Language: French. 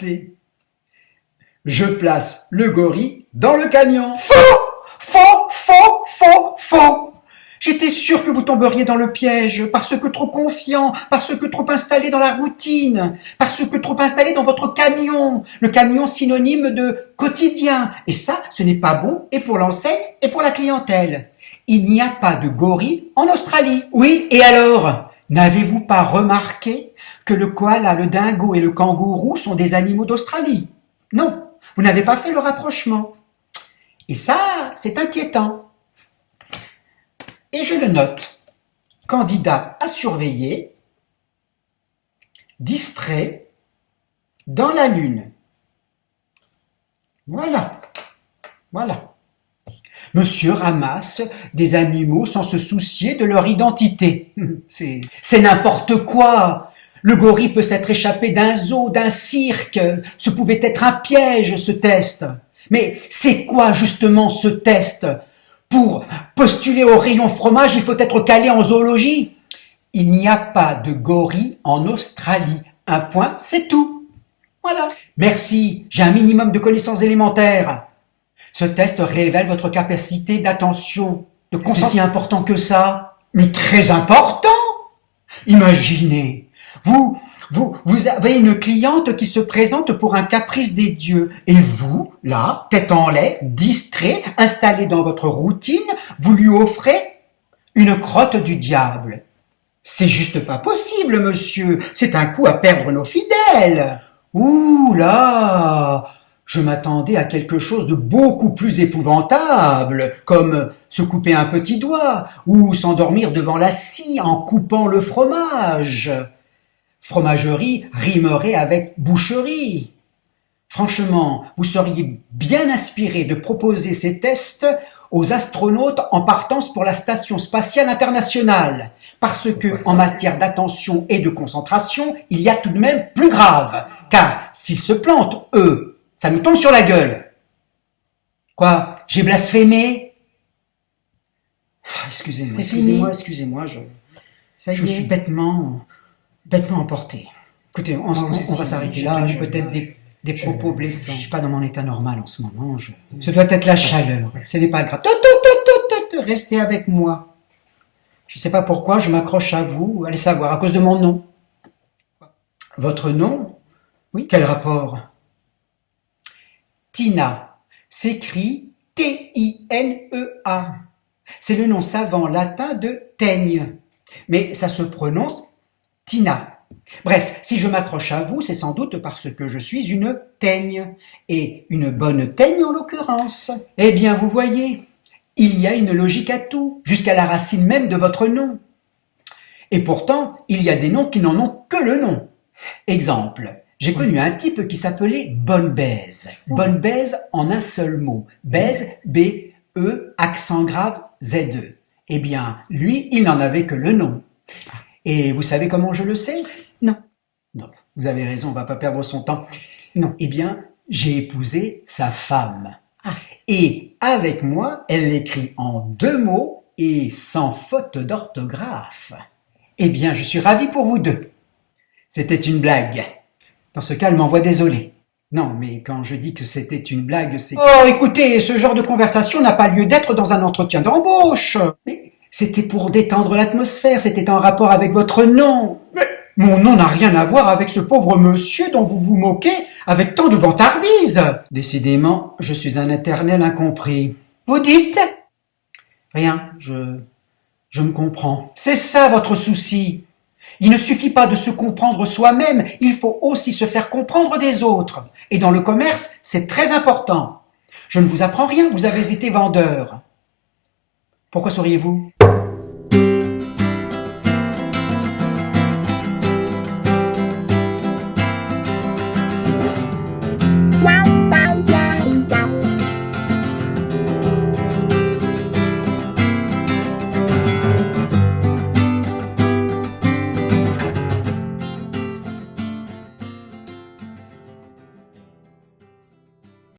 Écoutez, je place le gorille dans le camion. Faux! Faux! Faux! Faux! Faux! J'étais sûr que vous tomberiez dans le piège, parce que trop confiant, parce que trop installé dans la routine, parce que trop installé dans votre camion, le camion synonyme de quotidien. Et ça, ce n'est pas bon, et pour l'enseigne, et pour la clientèle. Il n'y a pas de gorille en Australie. Oui, et alors? N'avez-vous pas remarqué que le koala, le dingo et le kangourou sont des animaux d'Australie? Non, vous n'avez pas fait le rapprochement. Et ça, c'est inquiétant. Et je le note. Candidat à surveiller, distrait, dans la lune. Voilà. Voilà. Monsieur ramasse des animaux sans se soucier de leur identité. C'est n'importe quoi. Le gorille peut s'être échappé d'un zoo, d'un cirque. Ce pouvait être un piège, ce test. Mais c'est quoi justement ce test? Pour postuler au rayon fromage, il faut être calé en zoologie. Il n'y a pas de gorille en Australie. Un point, c'est tout. Voilà. Merci, j'ai un minimum de connaissances élémentaires. Ce test révèle votre capacité d'attention, de concentration. C'est si important que ça? Mais très important. Imaginez, vous avez une cliente qui se présente pour un caprice des dieux. Et vous, là, tête en l'air, distrait, installé dans votre routine, vous lui offrez une crotte du diable. C'est juste pas possible, monsieur. C'est un coup à perdre nos fidèles. Ouh là! Je m'attendais à quelque chose de beaucoup plus épouvantable, comme se couper un petit doigt, ou s'endormir devant la scie en coupant le fromage. Fromagerie rimerait avec boucherie. Franchement, vous seriez bien inspiré de proposer ces tests aux astronautes en partance pour la Station spatiale internationale, parce que, en matière d'attention et de concentration, il y a tout de même plus grave, car s'ils se plantent, eux, ça nous tombe sur la gueule. Quoi? J'ai blasphémé? Excusez-moi, je me suis bêtement emporté. Écoutez, on va s'arrêter là, j'ai peut-être des propos blessants. Je suis pas dans mon état normal en ce moment. Ce doit être la chaleur, ce n'est pas grave. Restez avec moi. Je ne sais pas pourquoi je m'accroche à vous, allez savoir, à cause de mon nom. Votre nom? Oui, quel rapport? Tina s'écrit T-I-N-E-A. C'est le nom savant latin de teigne, mais ça se prononce Tina. Bref, si je m'accroche à vous, c'est sans doute parce que je suis une teigne, et une bonne teigne en l'occurrence. Eh bien, vous voyez, il y a une logique à tout, jusqu'à la racine même de votre nom. Et pourtant, il y a des noms qui n'en ont que le nom. Exemple, j'ai connu un type qui s'appelait Bonne Baise. Bonne Baise en un seul mot. Baise, B-E, accent grave, Z-E. Eh bien, lui, il n'en avait que le nom. Et vous savez comment je le sais? Non. Non, vous avez raison, on ne va pas perdre son temps. Non. Eh bien, j'ai épousé sa femme. Et avec moi, elle l'écrit en 2 mots et sans faute d'orthographe. Eh bien, je suis ravi pour vous deux. C'était une blague. Dans ce cas, elle m'envoie désolé. Non, mais quand je dis que c'était une blague, c'est... Oh, écoutez, ce genre de conversation n'a pas lieu d'être dans un entretien d'embauche. Mais c'était pour détendre l'atmosphère, c'était en rapport avec votre nom. Mais mon nom n'a rien à voir avec ce pauvre monsieur dont vous vous moquez avec tant de vantardise. Décidément, je suis un éternel incompris. Vous dites? Rien, je me comprends. C'est ça votre souci. Il ne suffit pas de se comprendre soi-même, il faut aussi se faire comprendre des autres. Et dans le commerce, c'est très important. Je ne vous apprends rien, vous avez été vendeur. Pourquoi sauriez-vous?